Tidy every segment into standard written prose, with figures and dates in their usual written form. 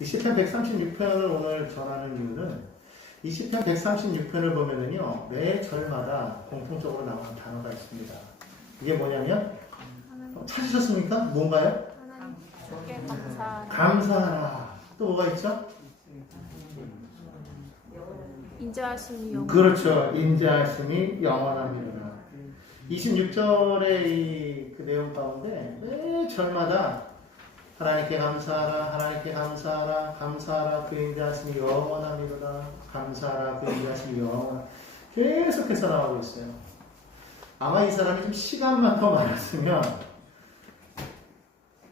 이 시편 136편을 오늘 전하는 이유는 이 시편 136편을 보면은요, 매 절마다 공통적으로 나오는 단어가 있습니다. 이게 뭐냐면, 찾으셨습니까? 뭔가요? 주께 감사하라. 감사하라. 또 뭐가 있죠? 인자하심이 영원. 그렇죠. 인자하심이 영원합니다. 26절의 그 내용 가운데 매 절마다 하나님께 감사하라, 하나님께 감사하라, 감사하라, 그 인자하심이 영원합니다. 감사하라, 그 인자하심이 영원. 계속해서 나오고 있어요. 아마 이 사람이 좀 시간만 더 많았으면,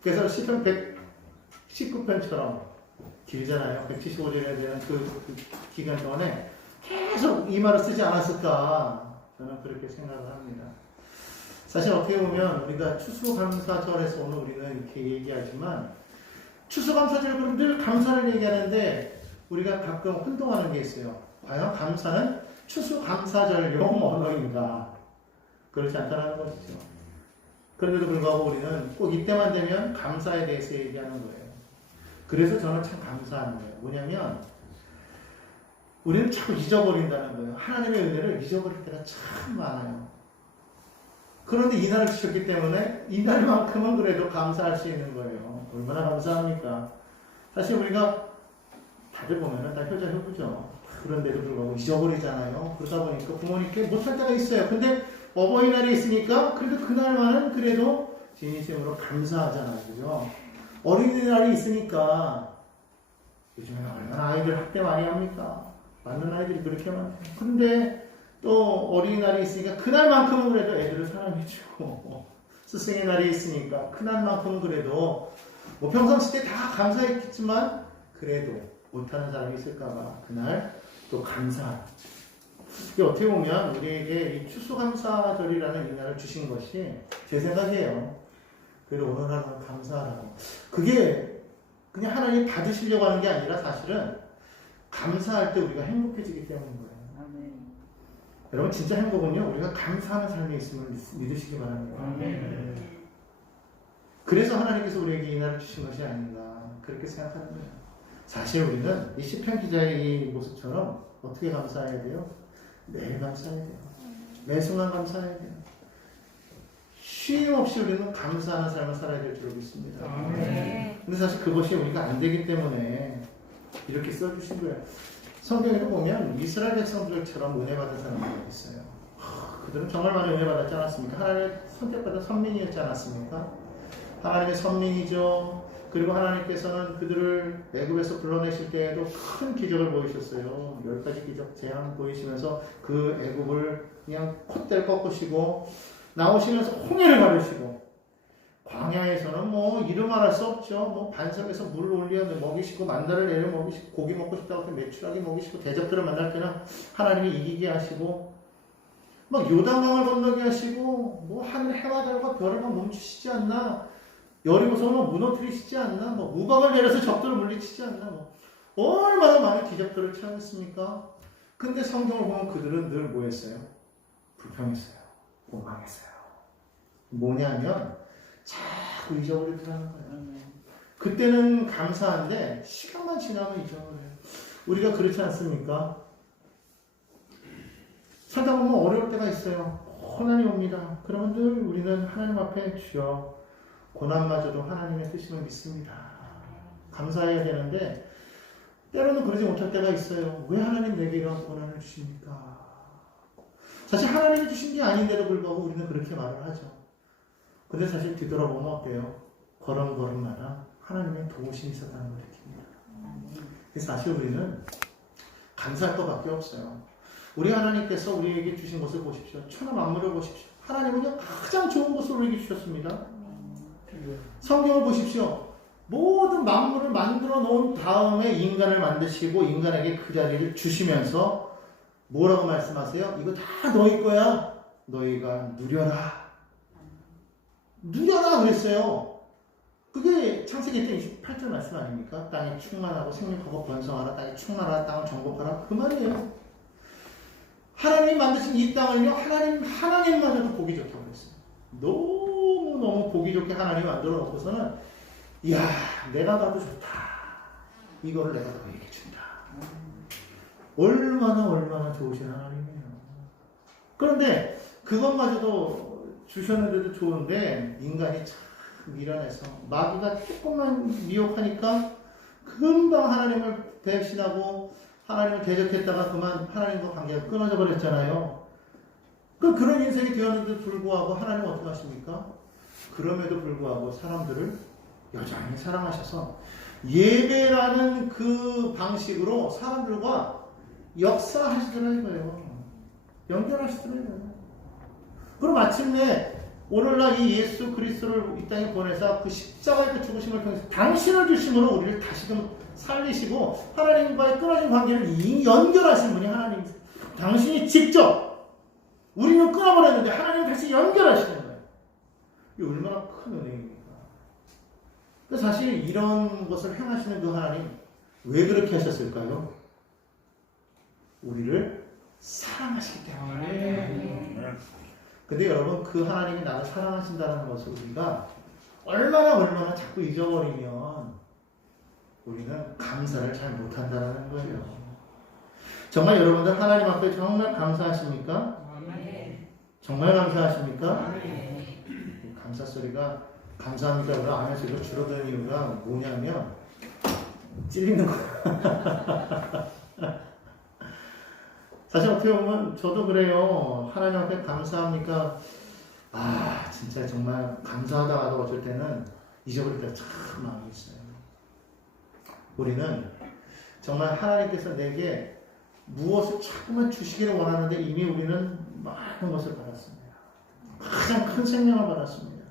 그래서 시편 119편처럼 길잖아요. 175절에 대한 그 기간 동안에 계속 이 말을 쓰지 않았을까, 저는 그렇게 생각을 합니다. 사실 어떻게 보면 우리가 추수감사절에서 오늘 우리는 이렇게 얘기하지만, 추수감사절 늘 감사를 얘기하는데 우리가 가끔 혼동하는 게 있어요. 과연 감사는 추수감사절용 언어인가? 그렇지 않다는 것이죠. 그런데도 불구하고 우리는 꼭 이때만 되면 감사에 대해서 얘기하는 거예요. 그래서 저는 참 감사한 거예요. 뭐냐면 우리는 자꾸 잊어버린다는 거예요. 하나님의 은혜를 잊어버릴 때가 참 많아요. 그런데 이날을 주셨기 때문에 이날만큼은 그래도 감사할 수 있는 거예요. 얼마나 감사합니까? 사실 우리가 다들 보면은 다 효자효부죠. 그런데도 불구하고 잊어버리잖아요. 그러다 보니까 부모님께 못할 때가 있어요. 근데 어버이날이 있으니까 그래도 그날만은 그래도 진심으로 감사하잖아요. 그죠? 어린이날이 있으니까 요즘에는 얼마나 아이들 학대 많이 합니까? 많은 아이들이 그렇게 많아요. 근데 또 어린이날이 있으니까 그날만큼은 그래도 애들을 사랑해주고, 스승의 날이 있으니까 그날만큼은 그래도 뭐 평상시 때 다 감사했겠지만 그래도 못하는 사람이 있을까봐 그날 또 감사하죠. 이게 어떻게 보면 우리에게 이 추수감사절이라는 이 날을 주신 것이 제 생각이에요. 그래도 오늘 하루는 감사하라고. 그게 그냥 하나님 받으시려고 하는 게 아니라 사실은 감사할 때 우리가 행복해지기 때문인 거예요. 여러분 진짜 행복은요, 우리가 감사하는 삶이 있음을 믿으시기 바랍니다. 그래서 하나님께서 우리에게 이 날을 주신 것이 아닌가 그렇게 생각하는 거예요. 사실 우리는 이 시편 기자의 이 모습처럼 어떻게 감사해야 돼요? 매일 감사해야 돼요. 매 순간 감사해야 돼요. 쉼 없이 우리는 감사하는 삶을 살아야 될 줄 믿습니다. 근데 사실 그것이 우리가 안 되기 때문에 이렇게 써주신 거예요. 성경에도 보면 이스라엘 백성들처럼 은혜 받은 사람들이 있어요. 그들은 정말 많이 은혜 받았지 않았습니까? 하나님의 선택받은 선민이었지 않았습니까? 하나님의 선민이죠. 그리고 하나님께서는 그들을 애굽에서 불러내실 때에도 큰 기적을 보이셨어요. 10가지 기적 재앙 보이시면서 그 애굽을 그냥 콧대를 꺾으시고 나오시면서 홍해를 가르시고, 광야에서는 뭐 이름말할 수 없죠. 뭐 반석에서 물을 올려 먹이시고, 만다를 내려 먹이시고, 고기 먹고 싶다고 해서 메추라기 먹이시고, 대적들을 만날 때는 하나님이 이기게 하시고, 막 요단강을 건너게 하시고, 뭐 하늘 해와 달과 별을 막 멈추시지 않나, 여리고성을 무너뜨리시지 않나, 뭐 우박을 내려서 적들을 물리치지 않나, 뭐 얼마나 많은 기적들을 체험했습니까? 근데 성경을 보면 그들은 늘 뭐했어요? 불평했어요. 원망했어요. 뭐냐면 자꾸 잊어버리더라는 거예요. 그때는 감사한데 시간만 지나면 잊어버려요. 우리가 그렇지 않습니까? 살다 보면 어려울 때가 있어요. 고난이 옵니다. 그러면 늘 우리는 하나님 앞에 주여, 고난마저도 하나님의 뜻임을 믿습니다. 감사해야 되는데 때로는 그러지 못할 때가 있어요. 왜 하나님 내게 이런 고난을 주십니까? 사실 하나님이 주신 게 아닌데도 불구하고 우리는 그렇게 말을 하죠. 근데 사실 뒤돌아보면 어때요? 걸음걸음마다 하나님의 도우심이 있었다는 걸 느낍니다. 그래서 사실 우리는 감사할 것밖에 없어요. 우리 하나님께서 우리에게 주신 것을 보십시오. 천하 만물을 보십시오. 하나님은요, 가장 좋은 것을 우리에게 주셨습니다. 성경을 보십시오. 모든 만물을 만들어 놓은 다음에 인간을 만드시고 인간에게 그 자리를 주시면서 뭐라고 말씀하세요? 이거 다 너희 거야. 너희가 누려라. 누려라 그랬어요. 그게 창세기 28절 말씀 아닙니까? 땅이 충만하고 생육하고 번성하라. 땅이 충만하라. 땅을 정복하라. 그 말이에요. 하나님이 만드신 이 땅을요, 하나님마저도 보기 좋다고 그랬어요. 너무너무 보기 좋게 하나님이 만들어 놓고서는, 이야, 내가 봐도 좋다. 이거를 내가 너에게 준다. 얼마나 좋으신 하나님이에요. 그런데 그것마저도 주셨는데도 좋은데 인간이 참 미련해서 마귀가 조금만 미혹하니까 금방 하나님을 배신하고 하나님을 대적했다가 그만 하나님과 관계가 끊어져 버렸잖아요. 그런 인생이 되었는데도 불구하고 하나님은 어떻게 하십니까? 그럼에도 불구하고 사람들을 여전히 사랑하셔서 예배라는 그 방식으로 사람들과 역사하시더라고요. 연결하시더라고요. 그리고 마침내 오늘날 이 예수 그리스도를 이 땅에 보내사 그 십자가의 그 죽으심을 통해서 당신을 주심으로 우리를 다시금 살리시고 하나님과의 끊어진 관계를 연결하신 분이 하나님. 당신이 직접 우리는 끊어버렸는데 하나님 다시 연결하시는 거예요. 이게 얼마나 큰 은혜입니까? 사실 이런 것을 행하시는 그 하나님 왜 그렇게 하셨을까요? 우리를 사랑하시기 때문에. 근데 여러분 그 하나님이 나를 사랑하신다는 것을 우리가 얼마나 자꾸 잊어버리면 우리는 감사를 잘 못한다는 거예요. 정말 여러분들 하나님 앞에 정말 감사하십니까? 정말 감사하십니까? 감사 소리가 감사합니다. 그러나 안에서 이거 줄어드는 이유가 뭐냐면 찔리는 거야. 사실 어떻게 보면 저도 그래요. 하나님 앞에 감사합니까? 아 진짜 정말 감사하다가도 어쩔 때는 잊어버릴 때가 참 많이 있어요. 우리는 정말 하나님께서 내게 무엇을 자꾸만 주시기를 원하는데 이미 우리는 많은 것을 받았습니다. 가장 큰 생명을 받았습니다.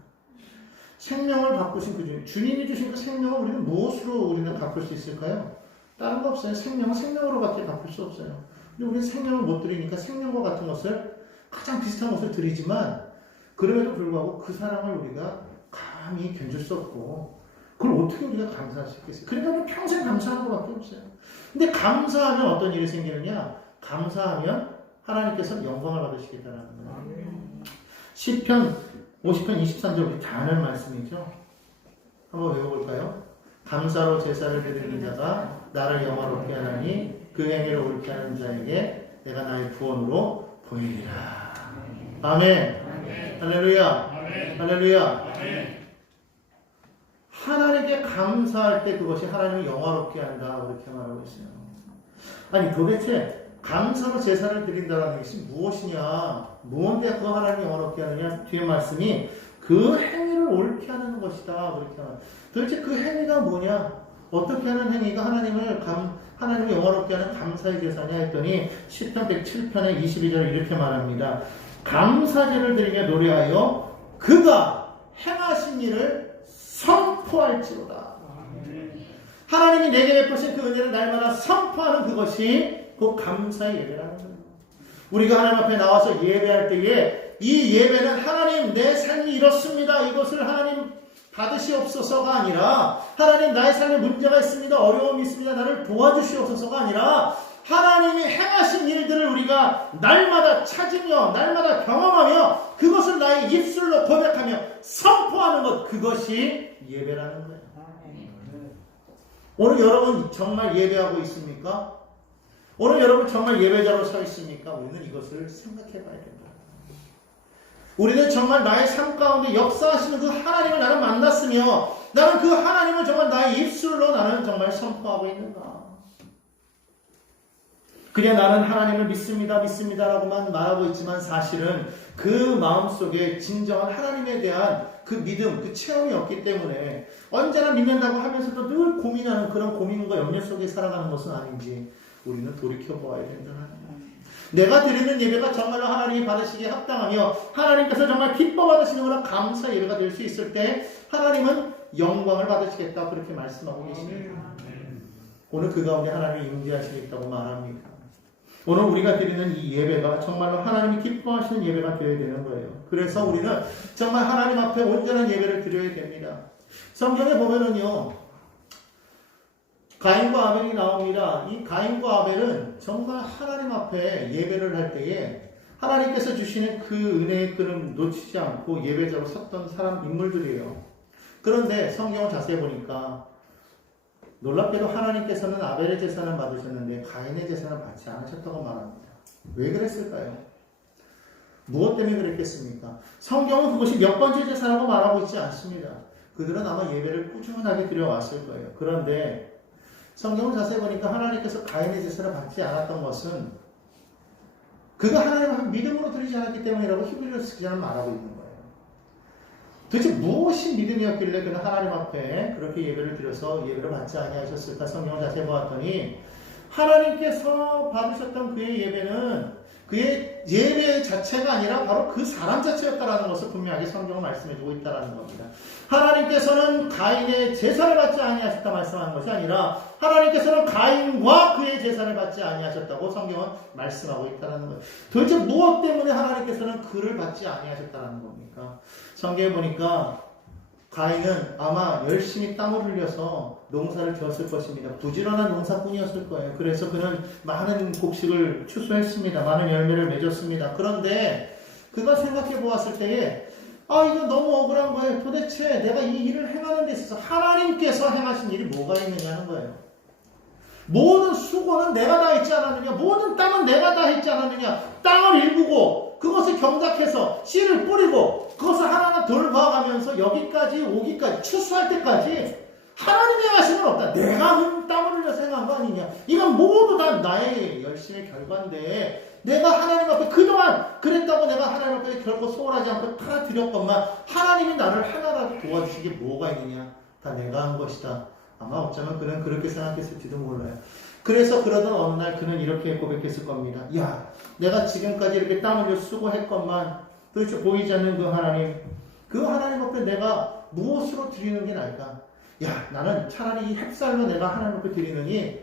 생명을 바꾸신 그 주님이 주신 그 생명을 우리는 무엇으로 우리는 바꿀 수 있을까요? 다른 거 없어요. 생명은 생명으로밖에 바꿀 수 없어요. 근데 우리는 생명을 못 드리니까 생명과 같은 것을 가장 비슷한 것을 드리지만 그럼에도 불구하고 그 사랑을 우리가 감히 견줄 수 없고 그걸 어떻게 우리가 감사할 수 있겠어요? 그러니까 평생 감사하는 것밖에 없어요. 근데 감사하면 어떤 일이 생기느냐? 감사하면 하나님께서 영광을 받으시겠다는 거예요. 시편 50편 23절 우리 다 아는 말씀이죠. 한번 외워볼까요? 감사로 제사를 드리는 자가 나를 영화롭게 하나니 그 행위를 옳게 하는 자에게 내가 나의 구원으로 보이리라. 아멘. 할렐루야. 할렐루야. 하나님께 감사할 때 그것이 하나님을 영화롭게 한다. 그렇게 말하고 있어요. 아니 도대체 감사로 제사를 드린다는 것이 무엇이냐? 무언데 그 하나님을 영화롭게 하느냐? 뒤에 말씀이 그 행위를 옳게 하는 것이다. 그렇게 말합니다. 도대체 그 행위가 뭐냐? 어떻게 하는 행위가 하나님을 영화롭게 하는 감사의 제사냐 했더니 시편 107편의 22절에 이렇게 말합니다. 감사제를 드리며 노래하여 그가 행하신 일을 선포할지로다. 하나님이 내게 베푸신 그 은혜를 날마다 선포하는 그것이 그 감사의 예배라는 거예요. 우리가 하나님 앞에 나와서 예배할 때에 이 예배는 하나님 내 삶이 이렇습니다. 이것을 하나님 받으시옵소서가 아니라 하나님 나의 삶에 문제가 있습니다. 어려움이 있습니다. 나를 도와주시옵소서가 아니라 하나님이 행하신 일들을 우리가 날마다 찾으며 날마다 경험하며 그것을 나의 입술로 고백하며 선포하는 것 그것이 예배라는 거예요. 오늘 여러분 정말 예배하고 있습니까? 오늘 여러분 정말 예배자로 서 있습니까? 우리는 이것을 생각해 봐야 된다. 우리는 정말 나의 삶 가운데 역사하시는 그 하나님을 나는 만났으며 나는 그 하나님을 정말 나의 입술로 나는 정말 선포하고 있는가? 그냥 나는 하나님을 믿습니다라고만 말하고 있지만 사실은 그 마음속에 진정한 하나님에 대한 그 믿음, 그 체험이 없기 때문에 언제나 믿는다고 하면서도 늘 고민하는 그런 고민과 염려 속에 살아가는 것은 아닌지 우리는 돌이켜보아야 된다. 내가 드리는 예배가 정말로 하나님이 받으시기에 합당하며 하나님께서 정말 기뻐 받으시는 그런 감사 예배가 될 수 있을 때 하나님은 영광을 받으시겠다 그렇게 말씀하고 계십니다. 오늘 그 가운데 하나님이 임재하시겠다고 말합니다. 오늘 우리가 드리는 이 예배가 정말로 하나님이 기뻐하시는 예배가 되어야 되는 거예요. 그래서 우리는 정말 하나님 앞에 온전한 예배를 드려야 됩니다. 성경에 보면은요, 가인과 아벨이 나옵니다. 이 가인과 아벨은 정말 하나님 앞에 예배를 할 때에 하나님께서 주시는 그 은혜의 끈을 놓치지 않고 예배자로 섰던 인물들이에요. 그런데 성경을 자세히 보니까 놀랍게도 하나님께서는 아벨의 제사는 받으셨는데 가인의 제사는 받지 않으셨다고 말합니다. 왜 그랬을까요? 무엇 때문에 그랬겠습니까? 성경은 그것이 몇 번째 제사라고 말하고 있지 않습니다. 그들은 아마 예배를 꾸준하게 드려왔을 거예요. 그런데 성경을 자세히 보니까 하나님께서 가인의 제사를 받지 않았던 것은 그가 하나님을 믿음으로 드리지 않았기 때문이라고 히브리서 기자는 말하고 있는 거예요. 도대체 무엇이 믿음이었길래 그는 하나님 앞에 그렇게 예배를 드려서 예배를 받지 아니하셨을까? 성경을 자세히 보았더니 하나님께서 받으셨던 그의 예배는 그의 예배 자체가 아니라 바로 그 사람 자체였다라는 것을 분명하게 성경은 말씀해주고 있다는 겁니다. 하나님께서는 가인의 제사를 받지 아니하셨다 말씀하는 것이 아니라 하나님께서는 가인과 그의 제사를 받지 아니하셨다고 성경은 말씀하고 있다는 거예요. 도대체 무엇 때문에 하나님께서는 그를 받지 아니하셨다는 겁니까? 성경에 보니까 가인은 아마 열심히 땀을 흘려서 농사를 지었을 것입니다. 부지런한 농사꾼이었을 거예요. 그래서 그는 많은 곡식을 추수했습니다. 많은 열매를 맺었습니다. 그런데 그가 생각해 보았을 때에 이거 너무 억울한 거예요. 도대체 내가 이 일을 행하는 데 있어서 하나님께서 행하신 일이 뭐가 있느냐는 거예요. 모든 수고는 내가 다 했지 않았느냐? 모든 땀은 내가 다 했지 않았느냐? 땅을 일구고 그것을 경작해서 씨를 뿌리고 그것을 하나하나 돌봐가면서 여기까지 오기까지 추수할 때까지 하나님의 하심은 없다. 내가 땀을 흘려서 행한 거 아니냐? 이건 모두 다 나의 열심의 결과인데 내가 하나님 앞에 그동안 그랬다고 내가 하나님 앞에 결코 소홀하지 않고 다 드렸건만 하나님이 나를 하나라도 도와주시게 뭐가 있느냐? 다 내가 한 것이다. 아마 어쩌면 그는 그렇게 생각했을지도 몰라요. 그래서 그러던 어느 날 그는 이렇게 고백했을 겁니다. 야, 내가 지금까지 이렇게 땀 흘려 수고했건만 도대체 보이지 않는 그 하나님 앞에 내가 무엇으로 드리는 게 나을까? 야, 나는 차라리 이 햅쌀로 내가 하나님 앞에 드리느니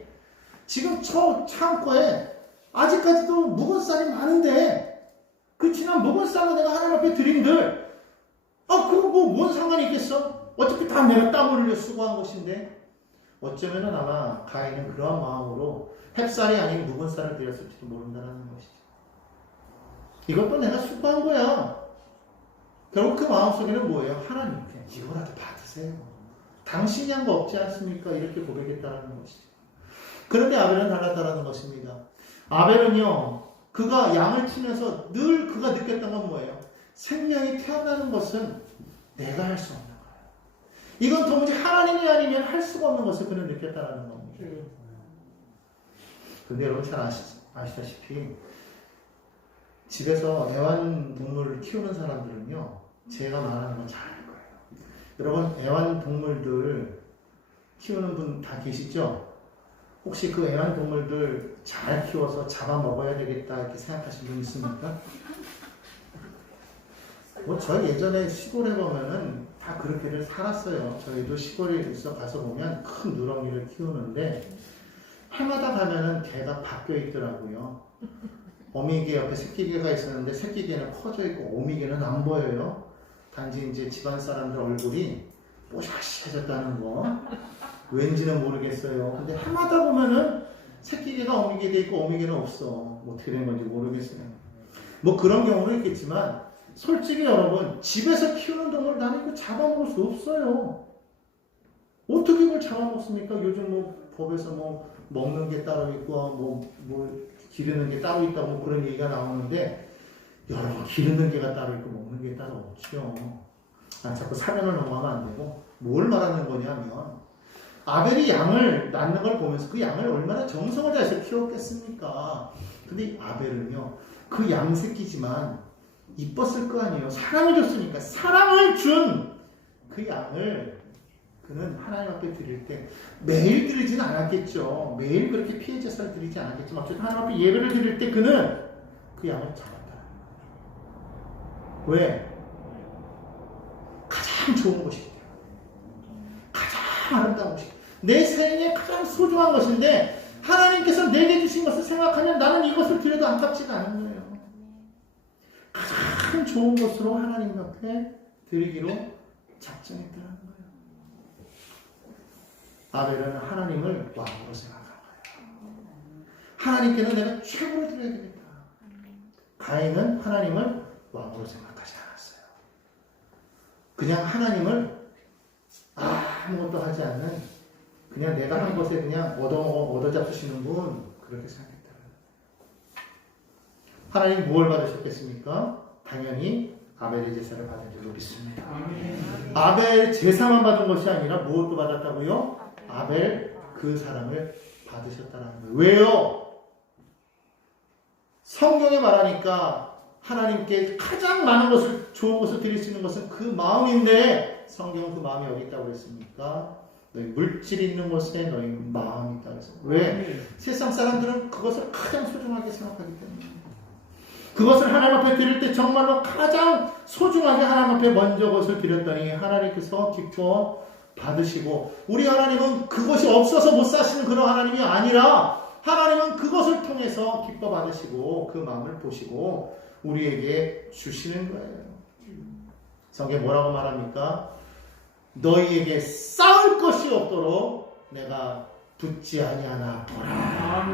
지금 저 창고에 아직까지도 묵은 쌀이 많은데 그 지난 묵은 쌀로 내가 하나님 앞에 드린들 그거 뭐 뭔 상관이 있겠어? 어차피 다 내가 땀을 흘려 수고한 것인데 어쩌면은 아마 가인은 그러한 마음으로 햅쌀이 아닌 묵은 쌀을 드렸을지도 모른다는 것이죠. 이것도 내가 수고한 거야. 결국 그 마음속에는 뭐예요? 하나님 그냥 이거라도 받으세요. 당신이 한 거 없지 않습니까? 이렇게 고백했다는 것이죠. 그런데 아벨은 달랐다는 것입니다. 아벨은요, 그가 양을 치면서 늘 그가 느꼈던 건 뭐예요? 생명이 태어나는 것은 내가 할 수 없는 거예요. 이건 도무지 하나님이 아니면 할 수가 없는 것을 그는 느꼈다는 겁니다. 근데 여러분 잘 아시다시피 집에서 애완동물을 키우는 사람들은요, 제가 말하는 건 잘 알 거예요. 여러분 애완동물들 키우는 분 다 계시죠? 혹시 그 애완동물들 잘 키워서 잡아먹어야 되겠다 이렇게 생각하시는 분 있습니까? 저희 예전에 시골에 보면은 다 그렇게들 살았어요. 저희도 시골에 있어 가서 보면 큰 누렁이를 키우는데 해마다 가면은 개가 바뀌어 있더라고요. 어미개 옆에 새끼개가 있었는데 새끼개는 커져 있고 어미개는 안 보여요. 단지 이제 집안 사람들 얼굴이 뽀샤시해졌다는 거. 왠지는 모르겠어요. 근데 해마다 보면은 새끼개가 어미개 돼 있고 어미개는 없어. 어떻게 된 건지 모르겠어요. 뭐 그런 경우는 있겠지만 솔직히 여러분 집에서 키우는 동물 나는 이거 잡아먹을 수 없어요. 어떻게 이걸 잡아먹습니까? 요즘 뭐 법에서 뭐 먹는 게 따로 있고 뭐 기르는 게 따로 있다고 뭐 그런 얘기가 나오는데 여러분 기르는 게가 따로 있고 먹는 게 따로 없죠. 자꾸 사면을 넘어가면 안 되고 뭘 말하는 거냐면 아벨이 양을 낳는 걸 보면서 그 양을 얼마나 정성을 다해서 키웠겠습니까? 근데 아벨은요 그 양 새끼지만 이뻤을 거 아니에요. 사랑을 줬으니까 사랑을 준 그 양을 그는 하나님 앞에 드릴 때 매일 드리지는 않았겠죠. 매일 그렇게 피해 제사를 드리지 않았겠지만 어쨌든 하나님 앞에 예배를 드릴 때 그는 그 양을 잡았다. 왜? 가장 좋은 것이기 때문에. 가장 아름다운 것이기 때문에. 내 생에 가장 소중한 것인데 하나님께서 내게 주신 것을 생각하면 나는 이것을 드려도 아깝지가 않은 거예요. 가장 좋은 것으로 하나님 앞에 드리기로 작정했더라는 거예요. 아벨은 하나님을 왕으로 생각한 거예요. 하나님께는 내가 최고로 드려야 되겠다. 가인은 하나님을 왕으로 생각하지 않았어요. 그냥 하나님을 아무것도 하지 않는 그냥 내가 한 것에 그냥 얻어잡수시는 분 그렇게 생각했더라고요. 하나님 무엇을 받으셨겠습니까? 당연히 아벨의 제사를 받은 줄로 믿습니다. 아벨 제사만 받은 것이 아니라 무엇도 받았다고요? 아벨 그 사람을 받으셨다는 거예요. 왜요? 성경에 말하니까 하나님께 가장 많은 것을, 좋은 것을 드릴 수 있는 것은 그 마음인데, 성경은 그 마음이 어디 있다고 했습니까? 너희 물질 있는 곳에 너희 마음이 있다고 했어요. 왜? 세상 사람들은 그것을 가장 소중하게 생각하기 때문에. 그것을 하나님 앞에 드릴 때 정말로 가장 소중하게 하나님 앞에 먼저 그것을 드렸더니 하나님께서 기뻐 받으시고, 우리 하나님은 그것이 없어서 못 사시는 그런 하나님이 아니라 하나님은 그것을 통해서 기뻐 받으시고 그 마음을 보시고 우리에게 주시는 거예요. 성경에 뭐라고 말합니까? 너희에게 쌓을 것이 없도록 내가 붓지 아니하나 보라.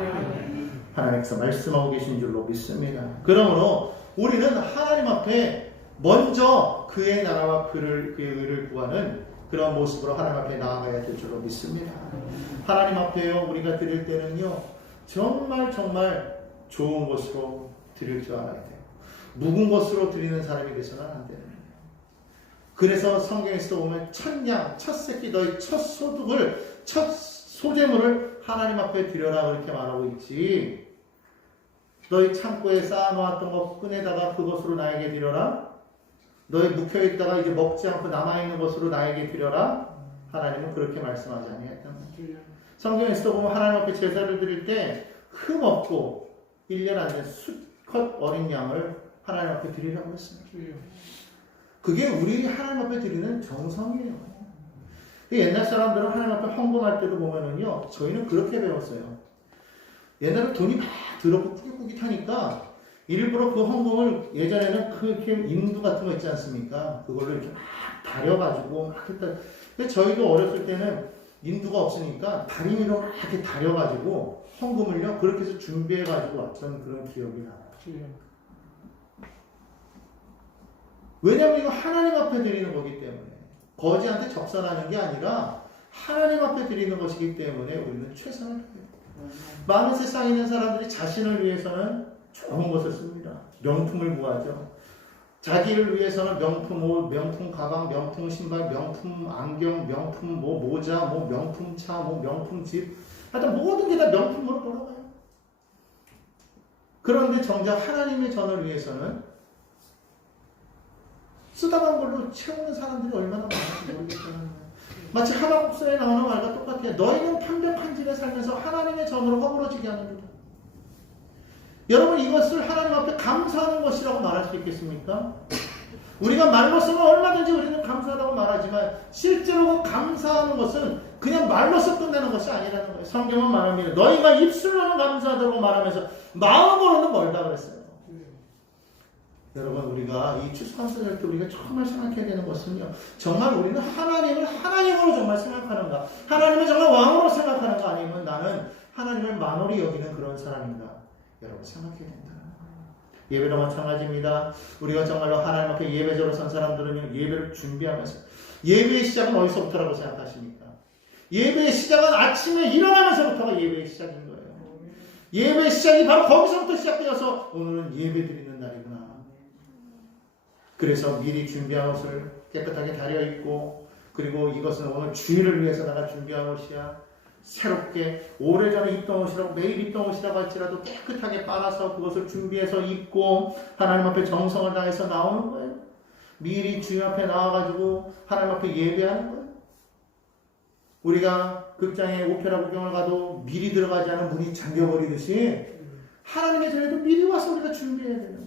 하나님께서 말씀하고 계신 줄로 믿습니다. 그러므로 우리는 하나님 앞에 먼저 그의 나라와 그의 의를 구하는 그런 모습으로 하나님 앞에 나아가야 될 줄로 믿습니다. 하나님 앞에요, 우리가 드릴 때는요, 정말 좋은 것으로 드릴 줄 알아야 돼요. 묵은 것으로 드리는 사람이 돼서는 안 되는 거예요. 그래서 성경에서 보면 첫 양, 첫 새끼, 너희 첫 소득을, 첫 소재물을 하나님 앞에 드려라 그렇게 말하고 있지. 너희 창고에 쌓아놓았던 것 꺼내다가 그것으로 나에게 드려라. 너희 묵혀있다가 이제 먹지 않고 남아있는 것으로 나에게 드려라. 하나님은 그렇게 말씀하지 아니했단 말이에요. 성경에서 보면 하나님 앞에 제사를 드릴 때 흠 없고 1년 안 된 수컷 어린 양을 하나님 앞에 드리라고 했습니다. 그게 우리 하나님 앞에 드리는 정성이에요. 옛날 사람들은 하나님 앞에 헌금할 때도 보면은요, 저희는 그렇게 배웠어요. 옛날에 돈이 막 들었고 꾸깃꾸깃하니까 일부러 그 헌금을, 예전에는 그렇게 인두 같은 거 있지 않습니까? 그걸로 이렇게 막 다려가지고 막 했다. 근데 저희도 어렸을 때는 인두가 없으니까 다리미로 막 이렇게 다려가지고 헌금을요, 그렇게 해서 준비해가지고 왔던 그런 기억이 나요. 왜냐하면 이거 하나님 앞에 드리는 거기 때문에, 거지한테 적선하는 게 아니라 하나님 앞에 드리는 것이기 때문에 우리는 최선을 다해요. 많은 세상에 있는 사람들이 자신을 위해서는 좋은 것을 씁니다. 명품을 구하죠. 자기를 위해서는 명품 옷, 명품 가방, 명품 신발, 명품 안경, 명품 모자, 명품 차, 명품 집, 하여튼 모든 게 다 명품으로 돌아가요. 그런데 정작 하나님의 전을 위해서는 쓰다간 걸로 채우는 사람들이 얼마나 많은지 모르겠다는 거예요. 마치 하박국서에 나오는 말과 똑같아요. 너희는 편백한 집에 살면서 하나님의 전으로 허물어지게 하는 줄. 여러분, 이것을 하나님 앞에 감사하는 것이라고 말할 수 있겠습니까? 우리가 말로서는 얼마든지 우리는 감사하다고 말하지만 실제로 그 감사하는 것은 그냥 말로서 끝내는 것이 아니라는 거예요. 성경은 말합니다. 너희가 입술로는 감사하다고 말하면서 마음으로는 멀다 그랬어요. 여러분, 우리가 이 추수감사절 때 우리가 정말 생각해야 되는 것은요, 정말 우리는 하나님을 하나님으로 정말 생각하는가, 하나님을 정말 왕으로 생각하는가, 아니면 나는 하나님을 만홀히 여기는 그런 사람인가, 여러분 생각해야 된다. 예배도 마찬가지입니다. 우리가 정말로 하나님 앞에 예배자로 선 사람들은 예배를 준비하면서, 예배의 시작은 어디서부터라고 생각하십니까? 예배의 시작은 아침에 일어나면서부터가 예배의 시작인 거예요. 예배의 시작이 바로 거기서부터 시작되어서 오늘은 예배 드리는 날이구나. 그래서 미리 준비한 옷을 깨끗하게 다려입고, 그리고 이것은 오늘 주일을 위해서 내가 준비한 옷이야. 새롭게 오래전에 입던 옷이라고, 매일 입던 옷이라고 할지라도 깨끗하게 빨아서 그것을 준비해서 입고 하나님 앞에 정성을 다해서 나오는 거예요. 미리 주님 앞에 나와가지고 하나님 앞에 예배하는 거예요. 우리가 극장에 오페라 구경을 가도 미리 들어가지 않은 문이 잠겨버리듯이 하나님의 전에도 미리 와서 우리가 준비해야 되는 거예요.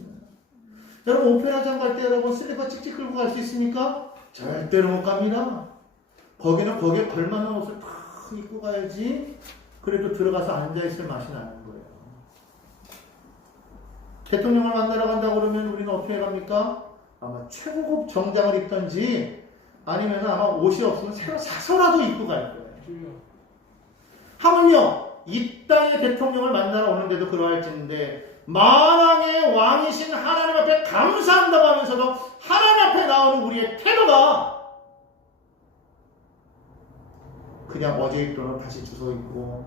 여러분, 오페라장 갈 때 여러분 슬리퍼 찍찍 끌고 갈 수 있습니까? 절대로 못 갑니다. 거기는 거기에 걸맞는 옷을 다 입고 가야지 그래도 들어가서 앉아있을 맛이 나는 거예요. 대통령을 만나러 간다고 그러면 우리는 어떻게 갑니까? 아마 최고급 정장을 입던지 아니면 아마 옷이 없으면 새로 사서라도 입고 갈 거예요. 하물며 이 땅의 대통령을 만나러 오는데도 그러할지인데 만왕의 왕이신 하나님 앞에 감사한다고 하면서도 하나님 앞에 나오는 우리의 태도가 그냥 어제 입던 옷 다시 주워 입고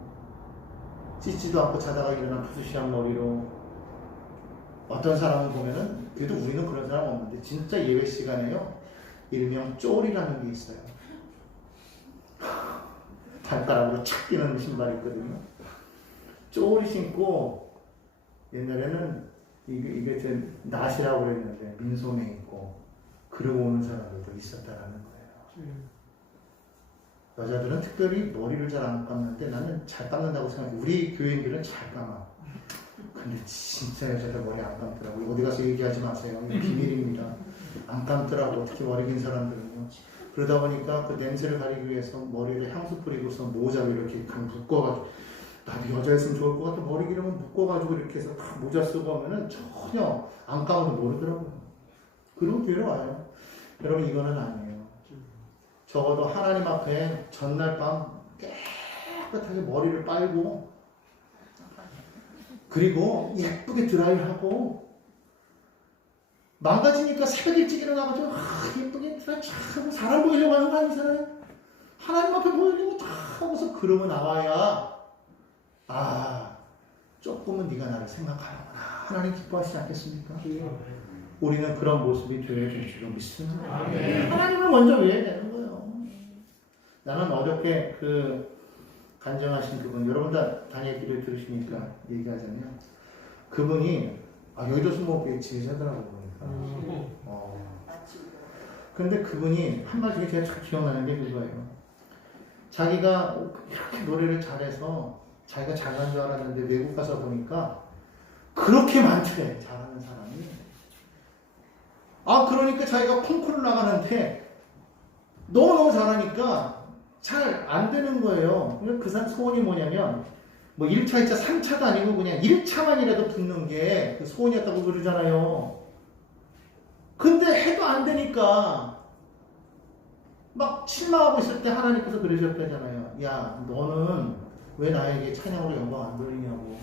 씻지도 않고 자다가 일어난 푸시한 머리로 어떤 사람을 보면은 그래도 우리는 그런 사람 없는데 진짜 예배 시간에요 일명 쫄이라는 게 있어요. 발가락으로 착 뛰는 신발이 있거든요. 쫄이 신고 옛날에는 이게 제 낫이라고 그랬는데 민소매 입고 그러고 오는 사람들도 있었다라는 거예요. 여자들은 특별히 머리를 잘 안 감는데 나는 잘 감는다고 생각해. 우리 교인들은 잘 감아. 근데 진짜 여자들 머리 안 감더라고요. 어디 가서 얘기하지 마세요. 이거 비밀입니다. 안 감더라고. 특히 머리 긴 사람들은요. 그러다 보니까 그 냄새를 가리기 위해서 머리를 향수 뿌리고서 모자를 이렇게 묶어가지고 나도 여자였으면 좋을 것 같아. 머리 기름은 묶어가지고 이렇게 해서 다 모자 쓰고 하면은 전혀 안 감아도 모르더라고요. 그리고 뒤로 와요. 여러분 이거는 아니에요. 적어도 하나님 앞에 전날 밤 깨끗하게 머리를 빨고 그리고 예쁘게 드라이하고 망가지니까 새벽 일찍 일어나가지고 예쁘게 드라이하고 사람 보이려고 하는 거 아니잖아요. 하나님 앞에 보이려고 다 하고서 그러고 나와야 조금은 네가 나를 생각하는구나. 하나님 기뻐하시지 않겠습니까? 우리는 그런 모습이 되어야 될 줄로 믿습니다. 하나님을 먼저 외워야 되는 거예요. 나는 어저께 간증하신 그분, 여러분 다 다니엘기를 들으시니까 얘기하자면 그분이 여의도 수목교회 지휘자더라고 보니까. 근데 그분이 한 말 중에 제가 잘 기억나는 게 그거예요. 자기가 이렇게 노래를 잘해서 자기가 잘난 줄 알았는데 외국 가서 보니까 그렇게 많더래 잘하는 사람이. 그러니까 자기가 콩쿠르를 나가는데 너무너무 잘하니까 잘 안 되는 거예요. 그 사람 소원이 뭐냐면, 1차, 2차, 3차도 아니고 그냥 1차만이라도 붙는 게 그 소원이었다고 그러잖아요. 근데 해도 안 되니까 막 실망하고 있을 때 하나님께서 그러셨다잖아요. 야, 너는 왜 나에게 찬양으로 영광 안 돌리냐고.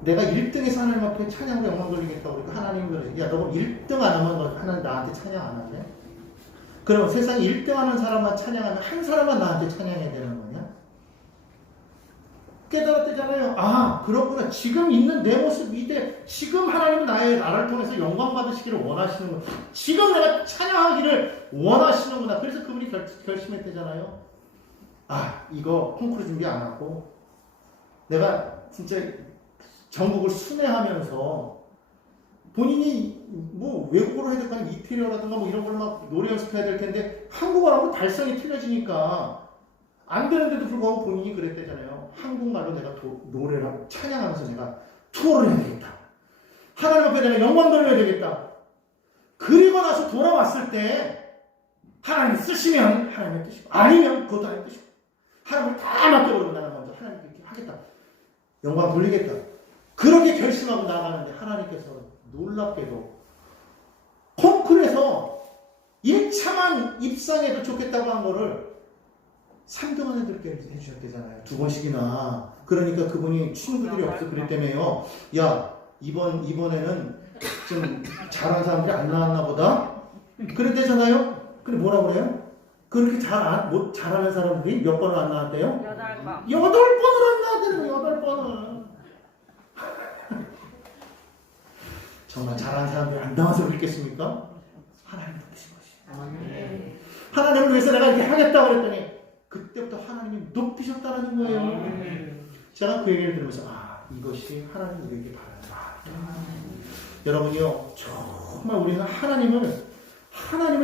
내가 1등에서 하나님 앞에 찬양으로 영광 돌리겠다고 그러니까 하나님이 그러죠. 야, 너 1등 안 하면 너 하나님 나한테 찬양 안 하냐? 그럼 세상에 1등 하는 사람만 찬양하면 한 사람만 나한테 찬양해야 되는 거냐? 깨달았대잖아요. 그렇구나. 지금 있는 내 모습 이대 지금 하나님은 나를 통해서 영광 받으시기를 원하시는구나. 지금 내가 찬양하기를 원하시는구나. 그래서 그분이 결심했대잖아요. 이거 콩쿠르 준비 안 하고 내가 진짜 전국을 순회하면서 본인이 외국어로 해야 될 거 아니면 이태리어라든가 이런 걸 막 노래 연습해야 될 텐데 한국어라고 발성이 틀려지니까 안 되는데도 불구하고 본인이 그랬대잖아요. 한국말로 내가 노래를 찬양하면서 내가 투어를 해야 되겠다. 하나님 앞에 내가 영광 돌려야 되겠다. 그리고 나서 돌아왔을 때 하나님 쓰시면 하나님의 뜻이고 아니면 그것도 아닌 뜻이고 하나님을 다 맡겨버리고 나는 먼저 하나님 이렇게 하겠다. 영광 돌리겠다. 그렇게 결심하고 나가는데 하나님께서 놀랍게도 콩쿠르에서 1차만 입상해도 좋겠다고 한 거를 3등한 애들께 해주셨대잖아요. 2번씩이나. 그러니까 그분이 친구들이 없어 그랬다며요. 야, 이번에는 좀 잘하는 사람들이 안 나왔나 보다? 그랬대잖아요. 근데 뭐라 그래요? 그렇게 잘하는 사람들이 몇 번을 안 나왔대요? 8번. 8번을 안 나왔대요. 8번을. 정말 잘하는 사람들이 안 나와서 그랬겠습니까? 하나님 높이신 것이. 하나님을 위해서 내가 이렇게 하겠다고 그랬더니 그때부터 하나님이 높이셨다는 거예요. 제가 그 얘기를 들으면서 이것이 하나님 우리에게 바라는 말. 여러분이요, 정말 우리는 하나님을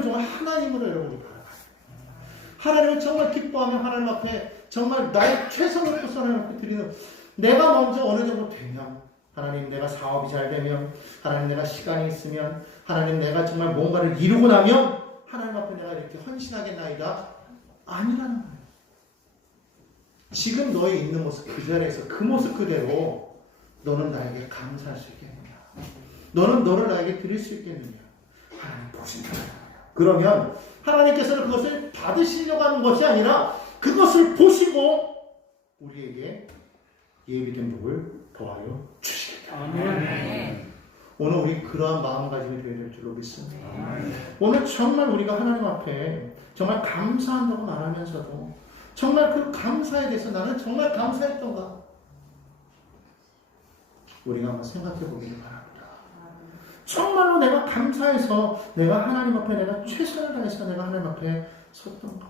정말 하나님으로 여러분이 바라봐요. 하나님을 정말 기뻐하며 하나님 앞에 정말 나의 최선을 다해서 하나님 앞에 드리는, 내가 먼저 어느 정도 되면, 하나님 내가 사업이 잘 되면, 하나님 내가 시간이 있으면, 하나님 내가 정말 뭔가를 이루고 나면 하나님 앞에 내가 이렇게 헌신하겠나이다. 아니라는 거예요. 지금 너의 있는 모습 그 자리에서 그 모습 그대로 너는 나에게 감사할 수 있겠느냐? 너는 너를 나에게 드릴 수 있겠느냐? 하나님 보신다. 그러면 하나님께서는 그것을 받으시려고 하는 것이 아니라 그것을 보시고 우리에게 예비된 복을 더하여 주시겠다. 아멘. 오늘 우리 그러한 마음가짐이 되어야 될 줄로 믿습니다. 아멘. 오늘 정말 우리가 하나님 앞에 정말 감사한다고 말하면서도 정말 그 감사에 대해서 나는 정말 감사했던가? 우리가 한번 생각해 보기를 바랍니다. 정말로 내가 감사해서 내가 하나님 앞에 내가 최선을 다해서 내가 하나님 앞에 섰던가?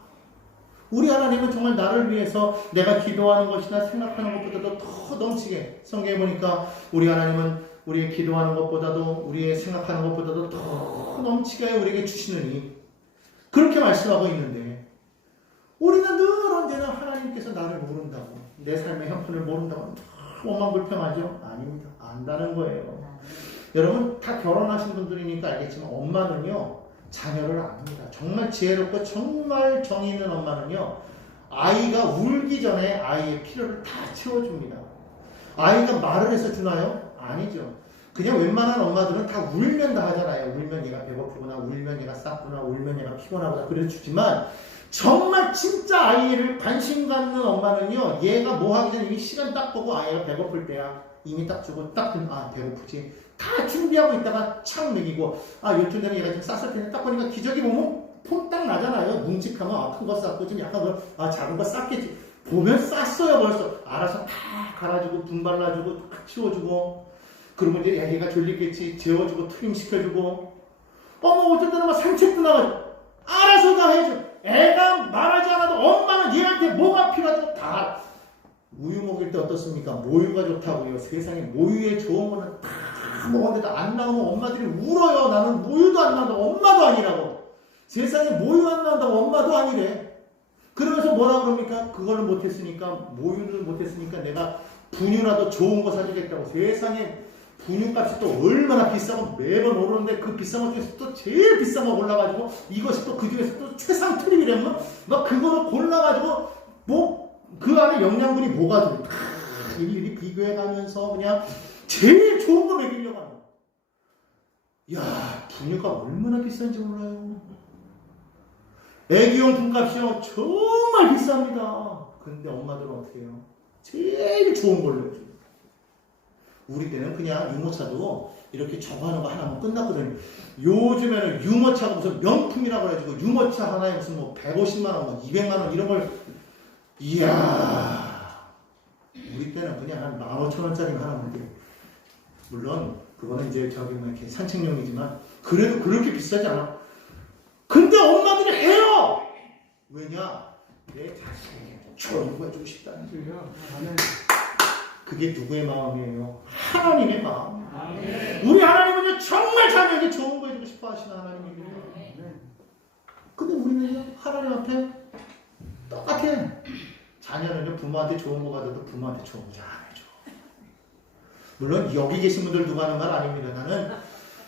우리 하나님은 정말 나를 위해서 내가 기도하는 것이나 생각하는 것보다도 더 넘치게, 성경에 보니까 우리 하나님은 우리의 기도하는 것보다도 우리의 생각하는 것보다도 더 넘치게 우리에게 주시느니 그렇게 말씀하고 있는데, 우리는 늘 언제나 하나님께서 나를 모른다고, 내 삶의 형편을 모른다고 원망불평하죠? 아닙니다. 안다는 거예요. 여러분 다 결혼하신 분들이니까 알겠지만 엄마는요 자녀를 압니다. 정말 지혜롭고 정말 정의 있는 엄마는요 아이가 울기 전에 아이의 필요를 다 채워줍니다. 아이가 말을 해서 주나요? 아니죠. 그냥 웬만한 엄마들은 다 울면 다 하잖아요. 울면 얘가 배고프구나, 울면 얘가 쌌구나, 울면 얘가 피곤하구나 그래서 주지만, 정말 진짜 아이를 관심 갖는 엄마는요 얘가 뭐 하기 전에 이미 시간 딱 보고 아이가 배고플 때야 이미 딱 주고 딱 들면 아 배고프지 다 준비하고 있다가 착 먹이고, 아 요즘 되면 얘가 좀 쌌을 텐데 딱 보니까 기저귀 보면 폰 딱 나잖아요. 뭉직하면 큰 거 쌌고 좀 약간 작은 거 쌌겠지. 보면 쌌어요 벌써. 알아서 다 갈아주고 분 발라주고 탁 치워주고, 그러면 이제 얘가 졸리겠지 재워주고 트림시켜주고, 어쩔 때는 막 산책도 나가지고 알아서 다 해줘. 애가 말하지 않아도 엄마는 얘한테 뭐가 필요하다고 다. 우유 먹일 때 어떻습니까? 모유가 좋다고요. 세상에 모유에 좋은 거는 다 먹었는데도 안 나오면 엄마들이 울어요. 나는 모유도 안 나온다고 엄마도 아니라고. 세상에 모유 안 나온다고 엄마도 아니래. 그러면서 뭐라 그럽니까? 그거를 못했으니까, 모유를 못했으니까 내가 분유라도 좋은 거 사주겠다고. 세상에 분유값이 또 얼마나 비싸고 매번 오르는데 그 비싼 것 중에서 또 제일 비싼 거 골라가지고 이것이 또 그 중에서 또 최상 트립이라면 막 그거를 골라가지고 뭐 그 안에 영양분이 뭐가 들어 다 일일이 비교해가면서 그냥 제일 좋은 거 먹이려고 하는 거야. 야, 분유가 얼마나 비싼지 몰라요. 애기용 분값이요 정말 비쌉니다. 근데 엄마들은 어떻게 해요? 제일 좋은 걸로 해줘요. 우리 때는 그냥 유모차도 이렇게 저거 하는 거 하나면 끝났거든요. 요즘에는 유모차가 무슨 명품이라고 해가지고 유모차 하나에 무슨 뭐 150만원, 뭐 200만원 이런 걸, 이야, 우리 때는 그냥 한 15,000원짜리만 하는데, 물론 그거는 이제 저기 뭐 이렇게 산책용이지만 그래도 그렇게 비싸지 않아. 근데 엄마들이 해요. 왜냐? 내 자식에게 좋은 거 해주고 싶다는 거예요. 그게 누구의 마음이에요? 하나님의 마음. 우리 하나님은요 정말 자녀에게 좋은 거 해주고 싶어 하시는 하나님이에요. 근데 우리는요 하나님 앞에 똑같아. 자녀는요 부모한테 좋은 거 받아도 부모한테 좋은 거 잘 안 해줘. 물론 여기 계신 분들 누가 하는 말 아닙니다. 나는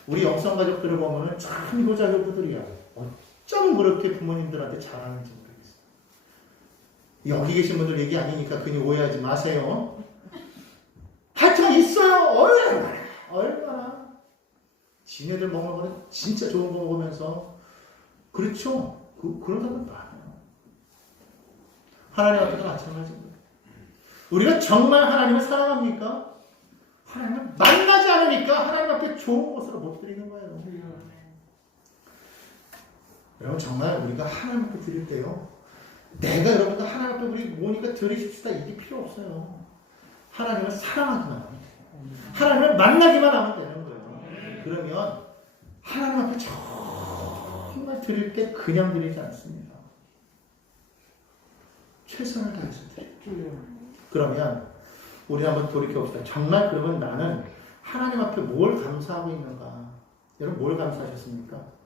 우리 영성 가족들을 보면은 참 효자 효부들이야. 어쩜 그렇게 부모님들한테 잘하는지 모르겠어요. 여기 계신 분들 얘기 아니니까 괜히 오해하지 마세요. 하여튼 있어요. 얼마나 지네들 먹는 거는 진짜 좋은 거 먹으면서, 그렇죠. 그런 사람 많아요. 하나님 앞에도 마찬가지입니다. 우리가 정말 하나님을 사랑합니까? 하나님을 만나지 않으니까 하나님 앞에 좋은 것으로 못 드리는 거예요. 여러분 정말 우리가 하나님 앞에 드릴 때요, 내가 여러분들 하나님 앞에 우리 뭐니까 드리십시다 이게 필요 없어요. 하나님을 사랑하기만 하면 돼요. 하나님을 만나기만 하면 되는 거예요. 그러면 하나님 앞에 정말 드릴 때 그냥 드리지 않습니다. 최선을 다해서 드려요. 그러면 우리 한번 돌이켜봅시다. 정말 그러면 나는 하나님 앞에 뭘 감사하고 있는가? 여러분 뭘 감사하셨습니까?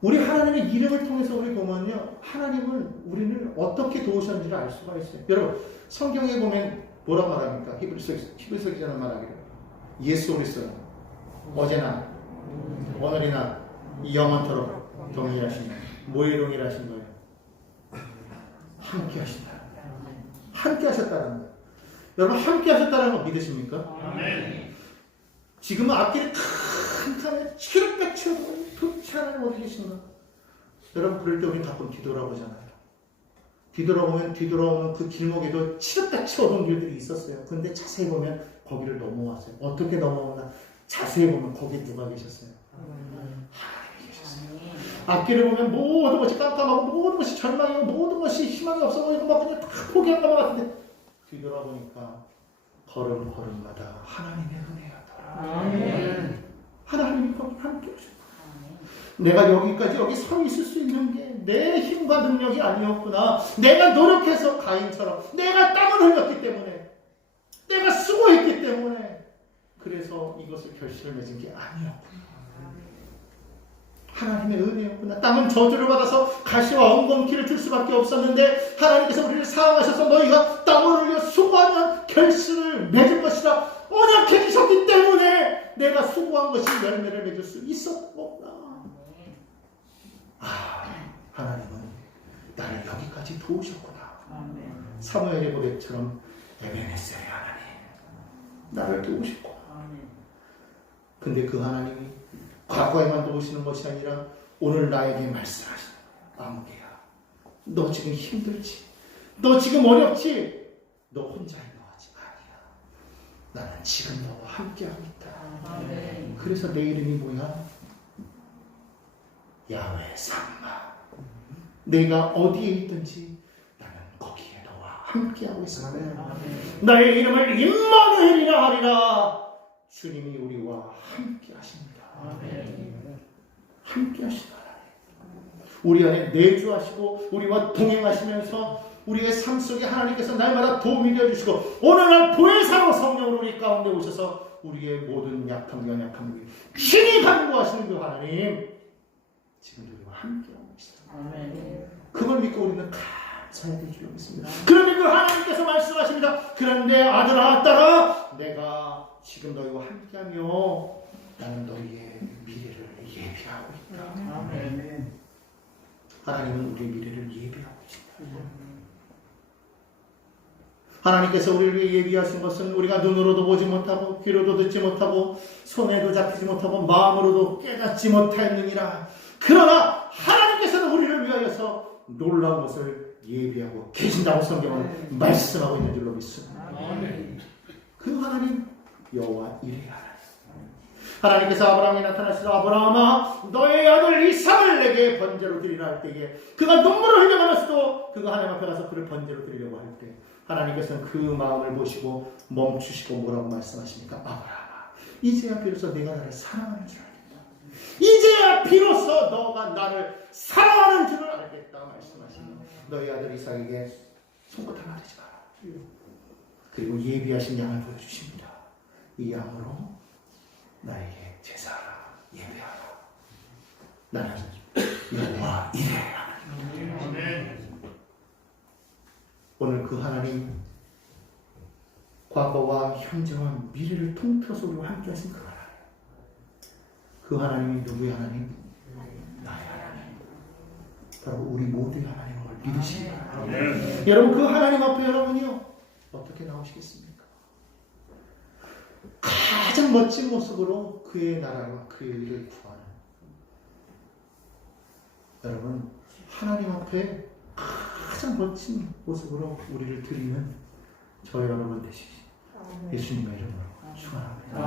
우리 하나님의 이름을 통해서 우리 보면요, 하나님은 우리를 어떻게 도우셨는지를 알 수가 있어요. 여러분 성경에 보면 뭐라고 말합니까? 히브리서 기자는 말하기를 예수 그리스도는 어제나 오늘이나 영원토록 동일하시냐. 뭐에 동일하신 거예요? 함께 하신다. 함께 하셨다는 거예요. 여러분 함께 하셨다는 거 믿으십니까? 아멘. 지금은 앞길에 칸칸에 치르백 치고 도대체 하나님 어디 계신가? 여러분 그럴 때 우리는 가끔 뒤돌아보잖아요. 뒤돌아오면 그 길목에도 치르백 치워둔 길들이 있었어요. 근데 자세히 보면 거기를 넘어왔어요. 어떻게 넘어왔나? 자세히 보면 거기 누가 계셨어요? 하나님이 계셨어요. 앞길을 보면 모든 것이 깜깜하고 모든 것이 절망이고 모든 것이 희망이 없어 보이고 막 그냥 다 포기한 것만 같은데 뒤돌아보니까 걸음마다 하나님의 은혜였더라. 하나님이 거기 함께 하셨다. 내가 여기까지 여기 서 있을 수 있는 게 내 힘과 능력이 아니었구나. 내가 노력해서 가인처럼 내가 땀을 흘렸기 때문에 내가 수고했기 때문에 그래서 이것을 결실을 맺은 게 아니었구나. 하나님의 은혜였구나. 땅은 저주를 받아서 가시와 엉겅퀴를 줄 수밖에 없었는데 하나님께서 우리를 사랑하셔서 너희가 땀을 흘려 수고하면 결실을 맺을 것이라 언약해주셨기 때문에 내가 수고한 것이 열매를 맺을 수 있었구나. 하나님은 나를 여기까지 도우셨구나. 사무엘의 고백처럼 에베네셀의 하나님 나를 도우셨구나. 근데 그 하나님이 과거에만 도우시는 것이 아니라 오늘 나에게 말씀하시는 거야. 아무개야, 너 지금 힘들지? 너 지금 어렵지? 너 혼자 행동하지 아니야. 나는 지금 너와 함께하고 있다. 그래서 내 이름이 뭐야? 야훼 삼마. 내가 어디에 있든지 나는 거기에 너와 함께하고 있어. 나의 이름을 임마누엘이라 하리라. 주님이 우리와 함께 하십니다. 함께 하시다. 우리 안에 내주하시고 우리와 동행하시면서 우리의 삶 속에 하나님께서 날마다 도움이 되어주시고 오늘날 보혜사로 성령으로 우리 가운데 오셔서 우리의 모든 약함, 연약함을 신이 간구하시는 그 하나님 지금 우리와 함께하고 있습니다. 그걸 믿고 우리는 감사해야 될 줄 믿습니다. 그런데 그 하나님께서 말씀하십니다. 그런데 아들아, 딸아, 내가 지금 너희와 함께하며 나는 너희의 미래를 예비하고 있다. 하나님은 우리의 미래를 예비하고 있습니다. 하나님께서 우리를 위해 예비하신 것은 우리가 눈으로도 보지 못하고 귀로도 듣지 못하고 손에도 잡히지 못하고 마음으로도 깨닫지 못하였느니라. 그러나 하나님께서는 우리를 위하여서 놀라운 것을 예비하고 계신다고 성경은 말씀하고 있는 줄로 믿습니다. 그 하나님 여호와 이레 하나님. 하나님께서 아브라함에 나타나셔서 아브라함아 너의 아들 이삭을 내게 번제로 드리라 할 때에 그가 눈물을 흘려가면서도 그가 하나님 앞에 가서 그를 번제로 드리려고 할 때 하나님께서는 그 마음을 보시고 멈추시고 뭐라고 말씀하십니까? 아브라함아 이제야 비로소 내가 나를 사랑하는 줄 알겠다. 이제야 비로소 너가 나를 사랑하는 줄을 알겠다 말씀하십니다. 너희 아들 이삭에게 손끝 하나 대지 마라. 그리고 예비하신 양을 보여주십니다. 이 양으로 나에게 제사하라, 예배하라. 나는 여호와 이레 하나님. 오늘 그 하나님 과거와 현재와 미래를 통틀어서 우리와 함께 하신 그 하나님. 그 하나님이 누구의 하나님? 나의 하나님. 바로 우리 모두의 하나님을 믿으십니다. 여러분 그 하나님 앞에 여러분이요 어떻게 나오시겠습니까? 가장 멋진 모습으로 그의 나라와 그의 일을 구하는 여러분 하나님 앞에 가장 멋진 모습으로 우리를 드리는 저 여러분 되시기 예수님의 이름으로 축원합니다.